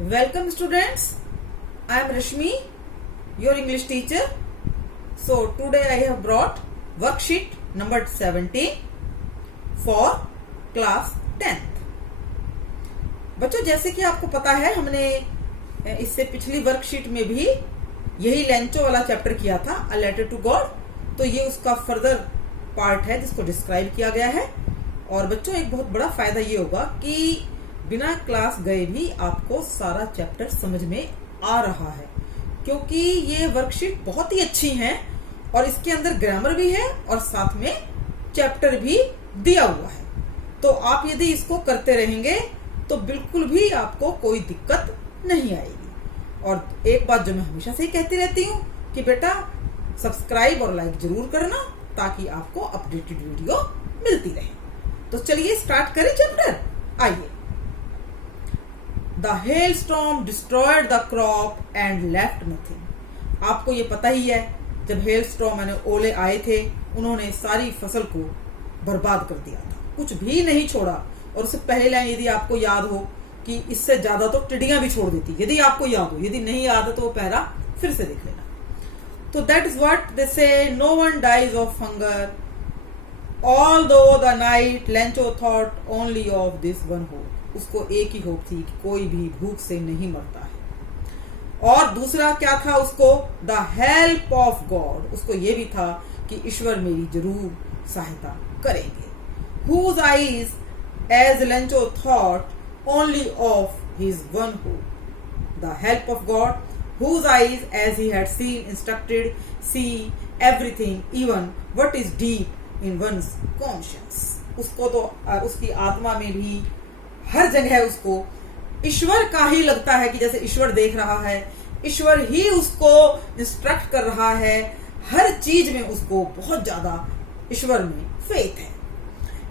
Welcome students, I am Rashmi, your English teacher. So today I have brought worksheet number 17 for class 10th. बच्चों जैसे कि आपको पता है हमने इससे पिछली वर्कशीट में भी यही लेंचो वाला चैप्टर किया था, अ लेटर टू गॉड। तो ये उसका फर्दर पार्ट है जिसको डिस्क्राइब किया गया है। और बच्चों एक बहुत बड़ा फायदा ये होगा कि बिना क्लास गए भी आपको सारा चैप्टर समझ में आ रहा है, क्योंकि ये वर्कशीट बहुत ही अच्छी है और इसके अंदर ग्रामर भी है और साथ में चैप्टर भी दिया हुआ है। तो आप यदि इसको करते रहेंगे तो बिल्कुल भी आपको कोई दिक्कत नहीं आएगी। और एक बात जो मैं हमेशा से ही कहती रहती हूँ कि बेटा सब्सक्राइब और लाइक जरूर करना ताकि आपको अपडेटेड वीडियो मिलती रहे। तो चलिए स्टार्ट करें चैप्टर। आइए। The hailstorm destroyed the crop and left nothing. आपको ये पता ही है, जब हेलस्टॉर्म यानी ओले आए थे उन्होंने सारी फसल को बर्बाद कर दिया था, कुछ भी नहीं छोड़ा। और उससे पहले लाइन यदि आपको याद हो कि इससे ज्यादा तो टिड्डियां भी छोड़ देती, यदि आपको याद हो, यदि नहीं याद है तो वो पैरा फिर से देख लेना। तो that is what they say, no one dies of hunger although the night Lencho thought only of this one hope. उसको एक ही होप थी कि कोई भी भूख से नहीं मरता है। और दूसरा क्या था उसको, द हेल्प ऑफ गॉड। उसको ये भी था कि ईश्वर मेरी जरूर सहायता करेंगे। Whose eyes as Lencho thought only of his one hope. The help of God, whose eyes as he had seen instructed see everything, even what is deep in one's conscience। उसको तो उसकी आत्मा में भी हर जगह उसको ईश्वर का ही लगता है कि जैसे ईश्वर देख रहा है, ईश्वर ही उसको इंस्ट्रक्ट कर रहा है। हर चीज में उसको बहुत ज्यादा ईश्वर में फेथ है।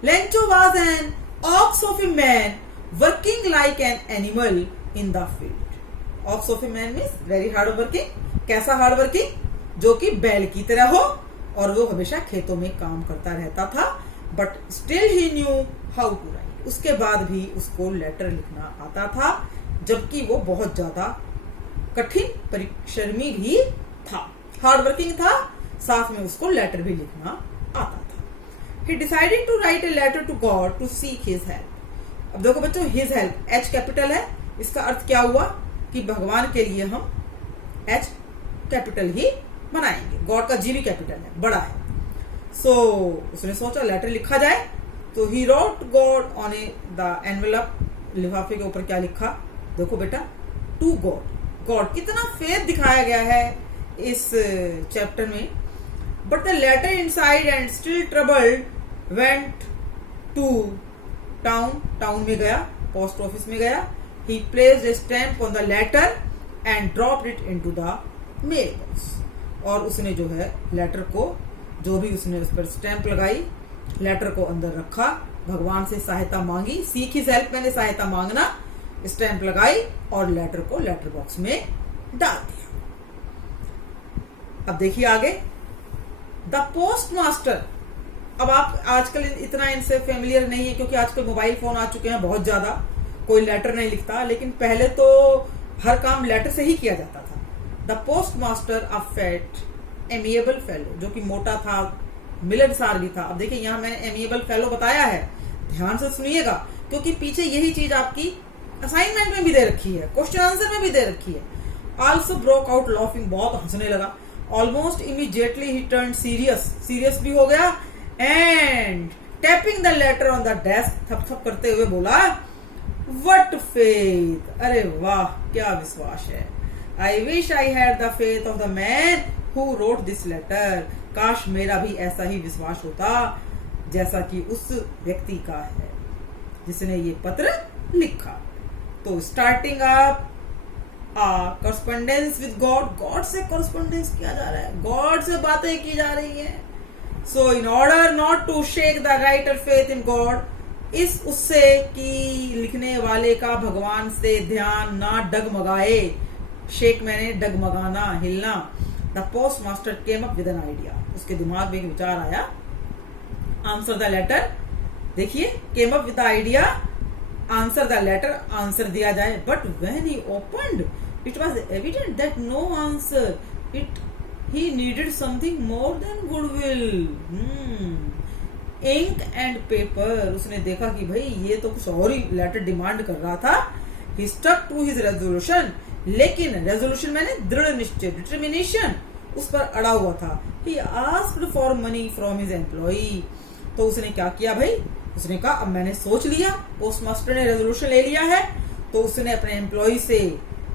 Lencho was an ox of a man working like an animal in the field. Ox of a man means very hard working. कैसा हार्ड वर्किंग? जो कि बैल की तरह हो और वो हमेशा खेतों में काम करता रहता था। But still he knew how to write. उसके बाद भी उसको लेटर लिखना आता था, जबकि वो बहुत ज्यादा कठिन परिश्रमी भी था, हार्ड वर्किंग था, साथ में उसको लेटर भी लिखना आता था। He decided to write a letter to God to seek his help. अब देखो बच्चों, हिज हेल्प, एच कैपिटल है। इसका अर्थ क्या हुआ कि भगवान के लिए हम एच कैपिटल ही बनाएंगे। गॉड का जी भी कैपिटल है, बड़ा है। सो उसने सोचा लेटर लिखा जाए, तो he wrote God on the envelope. लिफाफे के ऊपर क्या लिखा देखो बेटा, टू गॉड। गॉड कितना फेथ दिखाया गया है इस चैप्टर में। But the letter inside and still troubled went to town. Town में गया, पोस्ट ऑफिस में गया। He placed a stamp on the letter and dropped it into the mailbox। और उसने जो है लेटर को, जो भी उसने उस पर स्टैंप लगाई, लेटर को अंदर रखा, भगवान से सहायता मांगी। सीख हिज हेल्प, मैंने सहायता मांगना, स्टैंप लगाई और लेटर को लेटर बॉक्स में डाल दिया। अब देखिए आगे, द पोस्ट मास्टर। अब आप आजकल इतना इनसे फेमिलियर नहीं है क्योंकि आजकल मोबाइल फोन आ चुके हैं बहुत ज्यादा, कोई लेटर नहीं लिखता, लेकिन पहले तो हर काम लेटर से ही किया जाता था। The post master a fat amiable fellow, जो कि मोटा था, मिलनसार भी था। अब देखिए यहाँ मैंने एमिएबल फेलो बताया है, ध्यान से सुनिएगा, क्योंकि पीछे यही चीज आपकी असाइनमेंट में भी दे रखी है, क्वेश्चन आंसर में भी दे रखी है। ऑल्सो ब्रोक आउट लॉफिंग, बहुत हंसने लगा। ऑलमोस्ट इमीडिएटली ही टर्न सीरियस, सीरियस भी हो गया। And tapping the later on the desk, थप थप करते हुए बोला, What faith! अरे वाह, क्या विश्वास है। I wish I had the faith of the man who wrote this letter। काश मेरा भी ऐसा ही विश्वास होता जैसा कि उस व्यक्ति का है जिसने ये पत्र लिखा। तो starting up correspondence with God, God से correspondence किया जा रहा है, गॉड से बातें की जा रही है। So in order not to shake the writer faith in God, इस उससे कि लिखने वाले का भगवान से ध्यान ना डगमगाए। शेक मैंने डगमगाना, हिलना। The post master came up with an idea. उसके दिमाग में एक विचार आया। आंसर द लेटर, देखिए, came up with the idea answer the letter, answer दिया जाए। But when he opened it was evident that no answer, it he needed something more than goodwill. Ink and paper, उसने देखा कि भाई ये तो कुछ और ही लेटर डिमांड कर रहा था। ही स्टक टू हिज रेजोल्यूशन, लेकिन रेजोल्यूशन मैंने दृढ़ निश्चय, डिटर्मिनेशन, उस पर अड़ा हुआ था। He asked for money from his employee, तो उसने क्या किया भाई, उसने कहा अब मैंने सोच लिया, पोस्ट मास्टर ने रेजोल्यूशन ले लिया है, तो उसने अपने एम्प्लॉय से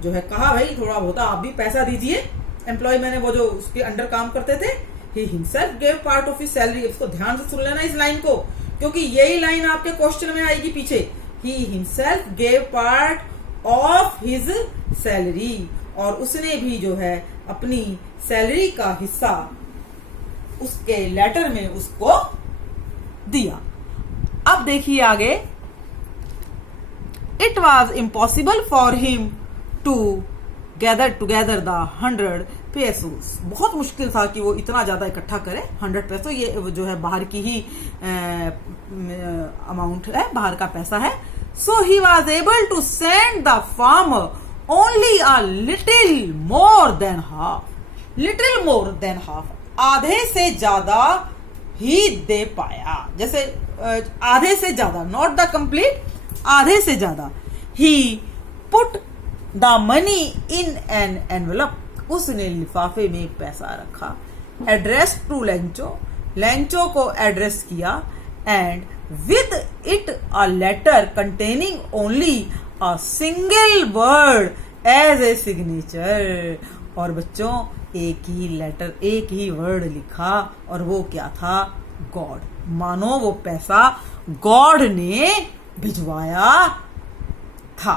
जो है कहा भाई थोड़ा बहुत आप भी पैसा दीजिए। एम्प्लॉय मैंने वो जो उसके अंडर काम करते थे। He himself gave part of his salary, इसको ध्यान से सुन लेना इस लाइन को, क्योंकि यही लाइन आपके क्वेश्चन में आएगी पीछे। He himself gave part of his salary, और उसने भी जो है अपनी सैलरी का हिस्सा उसके लेटर में उसको दिया। अब देखिए आगे, it was impossible for him to gather together the 100 pesos, बहुत मुश्किल था कि वो इतना ज्यादा इकट्ठा करे। 100 पैसो ये जो है बाहर की ही अमाउंट है, बाहर का पैसा है। So he was able to send the farmer only a little more than half, little more than half, आधे से ज्यादा ही दे पाया। जैसे आधे से ज्यादा, नॉट द कंप्लीट, आधे से ज्यादा। He put the money in an envelope, उसने लिफाफे में पैसा रखा। एड्रेस टू लेंचो, लेंचो को एड्रेस किया। And with it a letter containing only a single word as a signature, और बच्चों एक ही लेटर, एक ही वर्ड लिखा, और वो क्या था, गॉड। मानो वो पैसा गॉड ने भिजवाया था,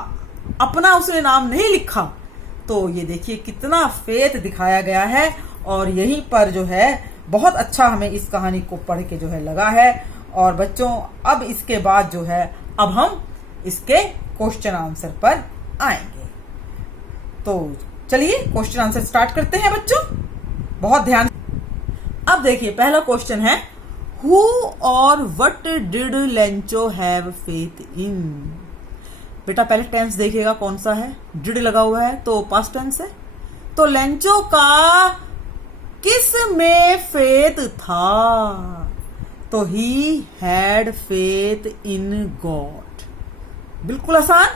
अपना उसने नाम नहीं लिखा। तो ये देखिए कितना फेथ दिखाया गया है, और यहीं पर जो है बहुत अच्छा हमें इस कहानी को पढ़ के जो है लगा है। और बच्चों अब इसके बाद जो है अब हम इसके क्वेश्चन आंसर पर आएंगे। तो चलिए क्वेश्चन आंसर स्टार्ट करते हैं बच्चों, बहुत ध्यान। अब देखिए पहला क्वेश्चन है, हु और what did Lencho have faith in. बेटा पहले टेंस देखिएगा कौन सा है, डिड लगा हुआ है तो पास्ट टेंस है। तो लेंचो का किस में फेथ था, तो he had faith in God. बिल्कुल आसान,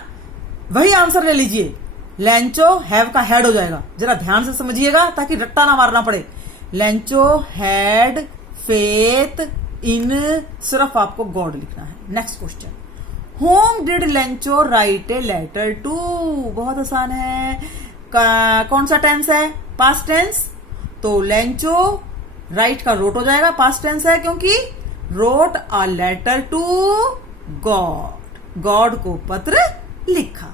वही आंसर ले लीजिए। लेंचो हैव का हैड हो जाएगा, जरा ध्यान से समझिएगा ताकि रट्टा ना मारना पड़े। लेंचो हैड फेथ इन, सिर्फ आपको गॉड लिखना है। Next question, home did Lencho write a letter to. बहुत आसान है, कौन सा टेंस है, पास्ट टेंस। तो लेंचो राइट का रोट हो जाएगा, पास्ट टेंस है क्योंकि wrote a letter to God, God को पत्र लिखा।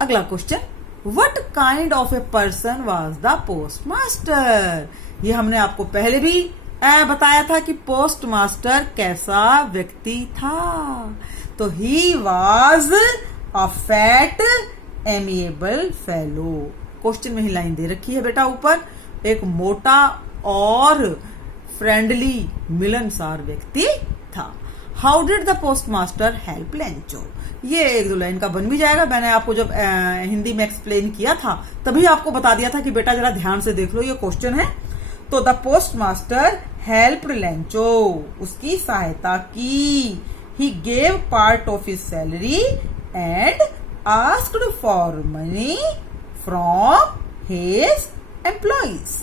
अगला question, what kind of a person was the post master. ये हमने आपको पहले भी बताया था कि पोस्ट मास्टर कैसा व्यक्ति था। तो he was a fat amiable fellow. Question में ही लाइन दे रखी है बेटा ऊपर, एक मोटा और फ्रेंडली मिलनसार व्यक्ति था। How did the post master help Lencho. ये एक दो लाइन का बन भी जाएगा, मैंने आपको जब हिंदी में एक्सप्लेन किया था तभी आपको बता दिया था कि बेटा जरा ध्यान से देख लो ये क्वेश्चन है। तो the post master helped Lencho, उसकी सहायता की। He gave part of his salary and asked for money from his employees.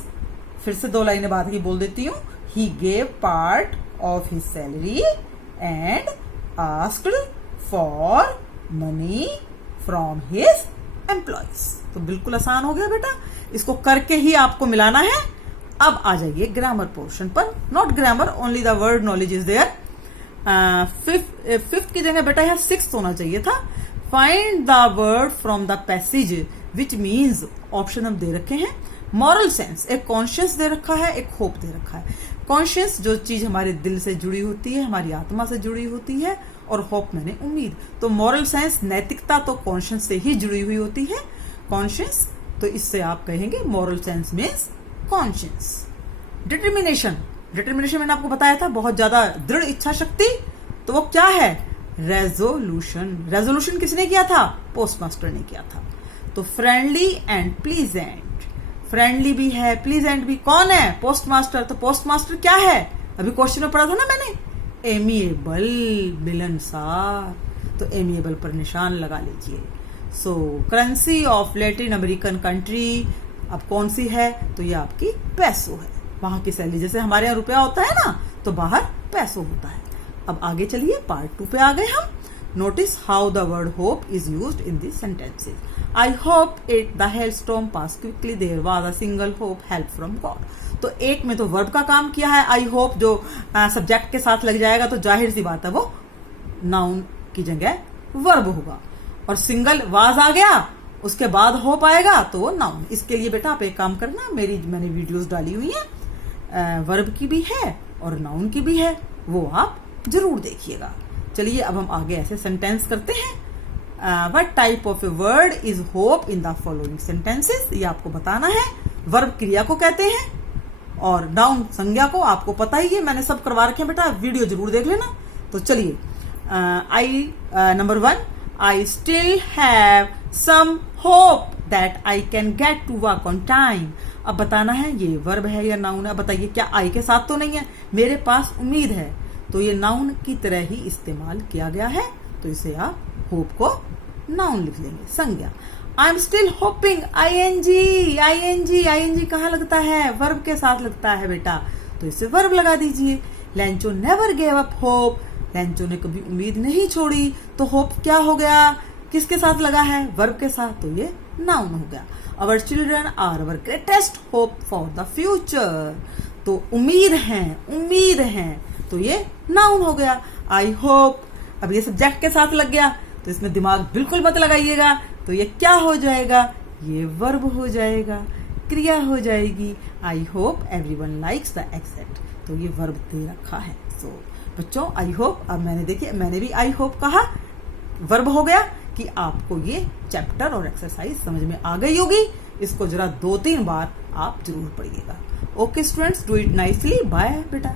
फिर से दो लाइनें बाद की बोल देती हूँ। He gave part of his salary and asked for money from his employees. तो बिल्कुल आसान हो गया बेटा, इसको करके ही आपको मिलाना है। अब आ जाइए ग्रामर पोर्शन पर, not grammar only the word knowledge is there. Fifth की जगह बेटा यहाँ सिक्स्थ होना चाहिए था। Find the word from the passage which means, option हम दे रखे हैं। मॉरल सेंस, एक कॉन्शियस दे रखा है, एक होप दे रखा है। कॉन्शियस जो चीज हमारे दिल से जुड़ी होती है, हमारी आत्मा से जुड़ी होती है, और होप मैंने उम्मीद। तो मॉरल सेंस, नैतिकता तो कॉन्शियस से ही जुड़ी हुई होती है। कॉन्शियस, तो इससे आप कहेंगे moral sense means conscious. Determination, determination मैंने आपको बताया था बहुत ज्यादा दृढ़ इच्छा शक्ति। तो वो क्या है, रेजोल्यूशन। रेजोल्यूशन किसने किया था? पोस्ट मास्टर ने किया था। तो फ्रेंडली एंड प्लीजेंट, फ्रेंडली भी है, प्लीजेंट भी। कौन है? Post master. तो पोस्ट मास्टर क्या है? अभी क्वेश्चन में पढ़ा था ना मैंने, एमिएबल, मिलनसार। तो एमिएबल पर निशान लगा लीजिए। सो currency of Latin American country अब कौन सी है? तो ये आपकी पैसो है, वहां की सैलरी। जैसे हमारे यहाँ रुपया होता है ना, तो बाहर पैसो होता है। अब आगे चलिए, पार्ट 2 पे आ गए हम। Notice how the word hope is used in this sentences. I hope it the hailstorm pass quickly, there was a single hope, help from God. तो एक में तो वर्ब का काम किया है, आई होप जो सब्जेक्ट के साथ लग जाएगा तो जाहिर सी बात है वो नाउन की जगह वर्ब होगा। और सिंगल वाज आ गया, उसके बाद होप आएगा तो वो नाउन। इसके लिए बेटा आप एक काम करना, मैंने वीडियोस डाली हुई है, वर्ब की भी है और नाउन की भी है, वो आप जरूर देखिएगा। चलिए अब हम आगे ऐसे सेंटेंस करते हैं। What type of a word is hope in the following sentences, ये आपको बताना है। वर्ब क्रिया को कहते हैं और नाउन संज्ञा को। आपको पता ही है, मैंने सब करवा रखे हैं बेटा, वीडियो जरूर देख लेना। तो चलिए, number 1, I still have some hope that I can get to work on time. अब बताना है ये वर्ब है या नाउन है। बताइए, क्या आई के साथ तो नहीं है? मेरे पास उम्मीद है, तो ये नाउन की तरह ही इस्तेमाल किया गया है। तो इसे आप होप को नाउन लिख लेंगे, संज्ञा। I am still hoping, ING, ING, ING कहाँ लगता है? वर्ब के साथ लगता है बेटा, तो इसे वर्ब लगा दीजिए। लैंचो नेवर गेव अप होप, लैंचो ने कभी उम्मीद नहीं छोड़ी। तो होप क्या हो गया? किसके साथ लगा है? वर्ब के साथ, तो ये नाउन हो गया। Our children are our greatest hope for the future, तो उम्मीद है, तो ये नाउन हो गया। आई होप, अब ये सब्जेक्ट के साथ लग गया, तो इसमें दिमाग बिल्कुल मत लगाइएगा। तो ये क्या हो जाएगा? ये वर्ब हो जाएगा, क्रिया हो जाएगी। I hope everyone likes the accept, तो ये वर्ब दे रखा है। सो बच्चों, आई होप, अब मैंने भी आई होप कहा, वर्ब हो गया कि आपको ये चैप्टर और एक्सरसाइज समझ में आ गई होगी। इसको जरा 2-3 बार आप जरूर पढ़िएगा। Okay students, do it nicely. Bye बेटा।